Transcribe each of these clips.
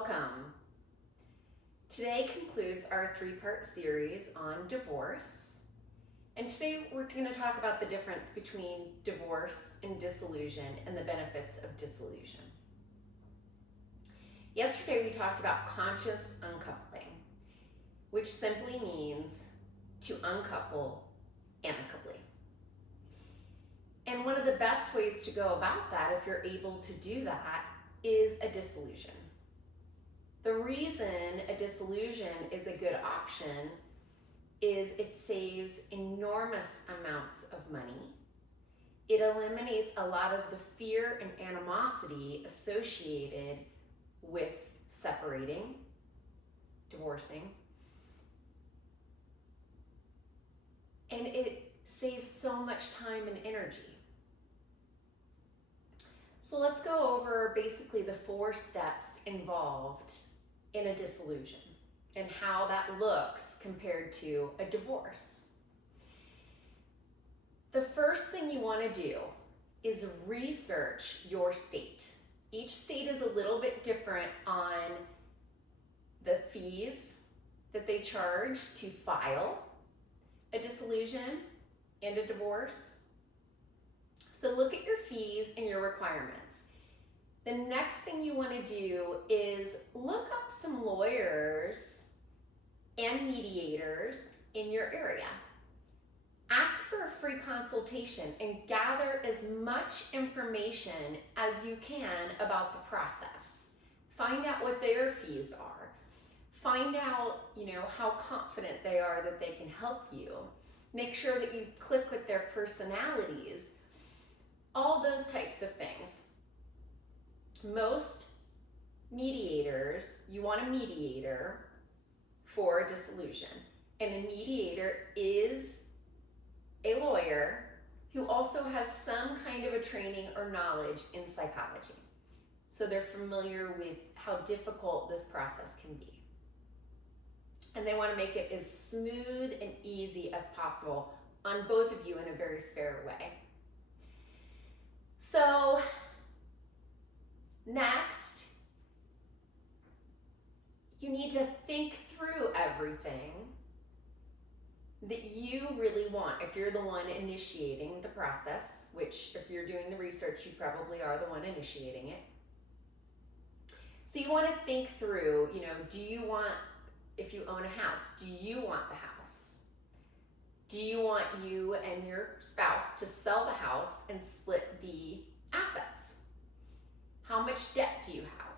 welcome. Today concludes our three-part series on divorce. And today we're going to talk about the difference between divorce and dissolution and the benefits of dissolution. Yesterday we talked about conscious uncoupling, which simply means to uncouple amicably. And one of the best ways to go about that, if you're able to do that, is a dissolution. The reason a dissolution is a good option is it saves enormous amounts of money. It eliminates a lot of the fear and animosity associated with separating, divorcing, and it saves so much time and energy. So let's go over basically the 4 steps involved in a dissolution and how that looks compared to a divorce. The first thing you want to do is research your state. Each state is a little bit different on the fees that they charge to file a dissolution and a divorce. So look at your fees and your requirements. The next thing you want to do is look up some lawyers and mediators in your area. Ask for a free consultation and gather as much information as you can about the process. Find out what their fees are. Find out, how confident they are that they can help you. Make sure that you click with their personalities. All those types of things. Most mediators, you want a mediator for a dissolution. And a mediator is a lawyer who also has some kind of a training or knowledge in psychology. So they're familiar with how difficult this process can be. And they want to make it as smooth and easy as possible on both of you in a very fair way. So next, you need to think through everything that you really want. If you're the one initiating the process, which if you're doing the research, you probably are the one initiating it. So you want to think through, do you want, if you own a house, do you want the house? Do you want you and your spouse to sell the house and split the assets? How much debt do you have?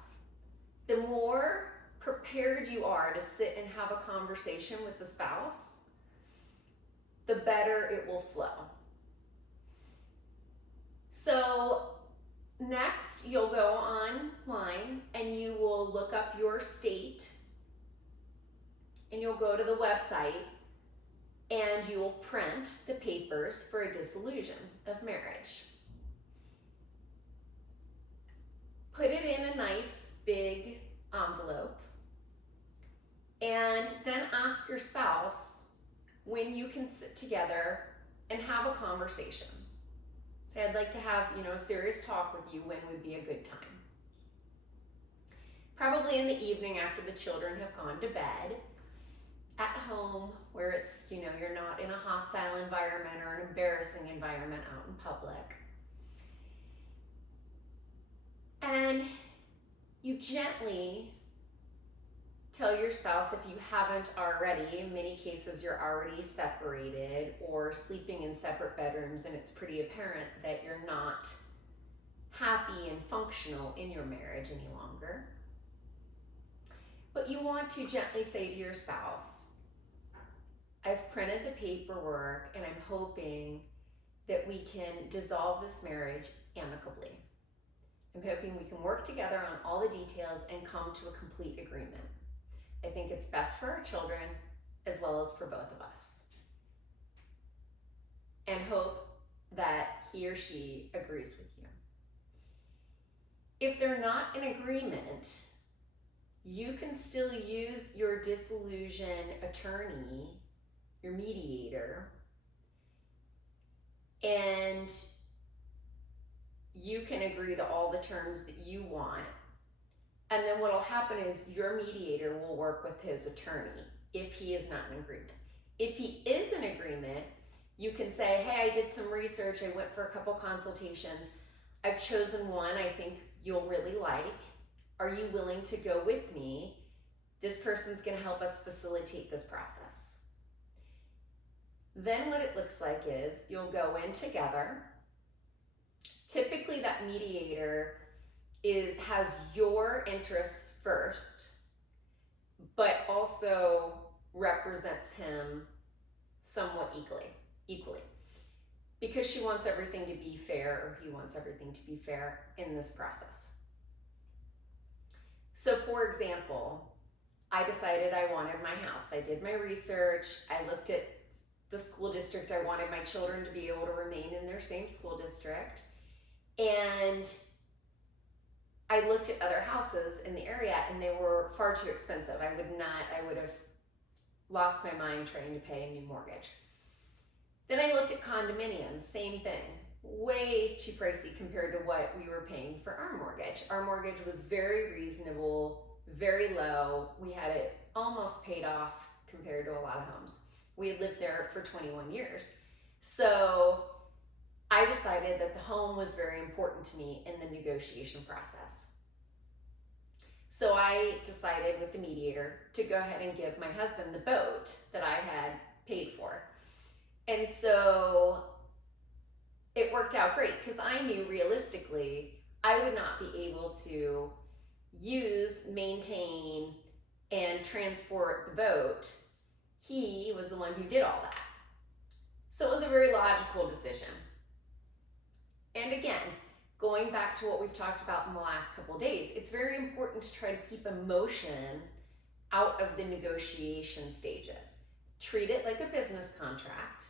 The more prepared you are to sit and have a conversation with the spouse, the better it will flow. So next, you'll go online and you will look up your state and you'll go to the website and you will print the papers for a dissolution of marriage. Put it in a nice big envelope and then ask your spouse when you can sit together and have a conversation. Say, I'd like to have, a serious talk with you. When would be a good time? Probably in the evening after the children have gone to bed, at home where it's, you're not in a hostile environment or an embarrassing environment out in public. And you gently tell your spouse, if you haven't already, in many cases you're already separated or sleeping in separate bedrooms and it's pretty apparent that you're not happy and functional in your marriage any longer. But you want to gently say to your spouse, I've printed the paperwork and I'm hoping that we can dissolve this marriage amicably. I'm hoping we can work together on all the details and come to a complete agreement. I think it's best for our children as well as for both of us. And hope that he or she agrees with you. If they're not in agreement, you can still use your dissolution attorney, your mediator, and you can agree to all the terms that you want And then what'll happen is your mediator will work with his attorney if he is not in agreement. If he is in agreement, you can say, hey, I did some research, I went for a couple consultations, I've chosen one I think you'll really like. Are you willing to go with me? This person's gonna help us facilitate this process. Then what it looks like is you'll go in together. Typically that mediator has your interests first, but also represents him somewhat equally, because she wants everything to be fair, or he wants everything to be fair in this process. So for example, I decided I wanted my house. I did my research, I looked at the school district I wanted my children to be able to remain in their same school district, and I looked at other houses in the area and they were far too expensive. I would have lost my mind trying to pay a new mortgage. Then I looked at condominiums, same thing, way too pricey compared to what we were paying for our mortgage. Our mortgage was very reasonable, very low. We had it almost paid off compared to a lot of homes. We had lived there for 21 years. So I decided that the home was very important to me in the negotiation process. So I decided with the mediator to go ahead and give my husband the boat that I had paid for. And so it worked out great because I knew realistically I would not be able to use, maintain, and transport the boat. He was the one who did all that. So it was a very logical decision. And again, going back to what we've talked about in the last couple of days, it's very important to try to keep emotion out of the negotiation stages. Treat it like a business contract.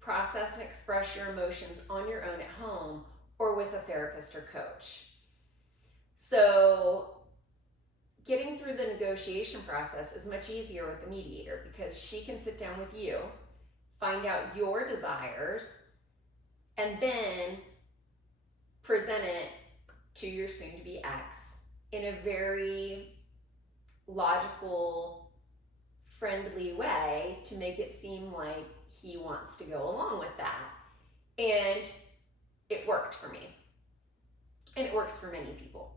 Process and express your emotions on your own at home or with a therapist or coach. So getting through the negotiation process is much easier with the mediator because she can sit down with you, find out your desires, and then present it to your soon-to-be ex in a very logical, friendly way to make it seem like he wants to go along with that. And it worked for me. And it works for many people.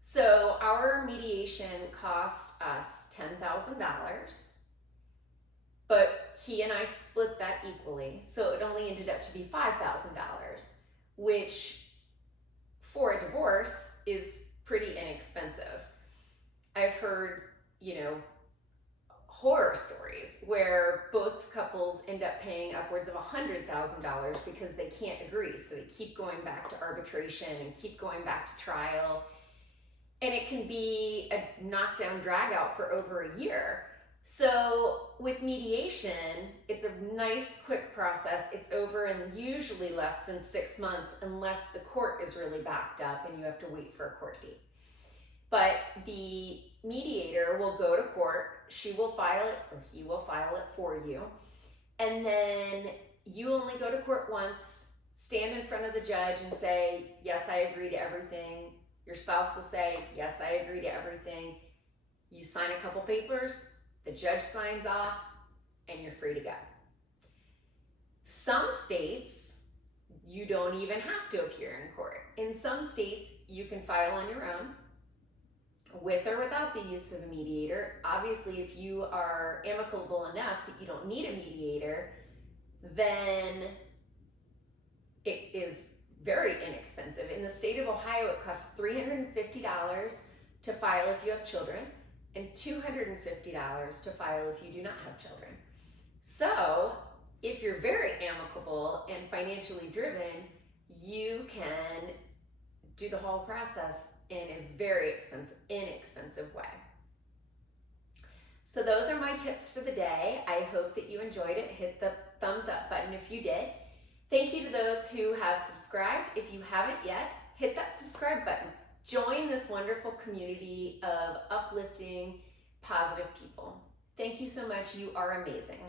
So our mediation cost us $10,000, but he and I split that equally. So it only ended up to be $5,000, which for a divorce is pretty inexpensive. I've heard, horror stories where both couples end up paying upwards of $100,000 because they can't agree. So they keep going back to arbitration and keep going back to trial. And it can be a knockdown drag out for over a year. So with mediation, it's a nice quick process. It's over in usually less than 6 months unless the court is really backed up and you have to wait for a court date. But the mediator will go to court, she will file it, or he will file it for you. And then you only go to court once, stand in front of the judge and say, yes, I agree to everything. Your spouse will say, yes, I agree to everything. You sign a couple papers, the judge signs off, and you're free to go. Some states, you don't even have to appear in court. In some states, you can file on your own, with or without the use of a mediator. Obviously, if you are amicable enough that you don't need a mediator, then it is very inexpensive. In the state of Ohio, it costs $350 to file if you have children and $250 to file if you do not have children. So if you're very amicable and financially driven, you can do the whole process in a very inexpensive way. So those are my tips for the day. I hope that you enjoyed it. Hit the thumbs up button if you did. Thank you to those who have subscribed. If you haven't yet, hit that subscribe button. Join this wonderful community of uplifting, positive people. Thank you so much. You are amazing.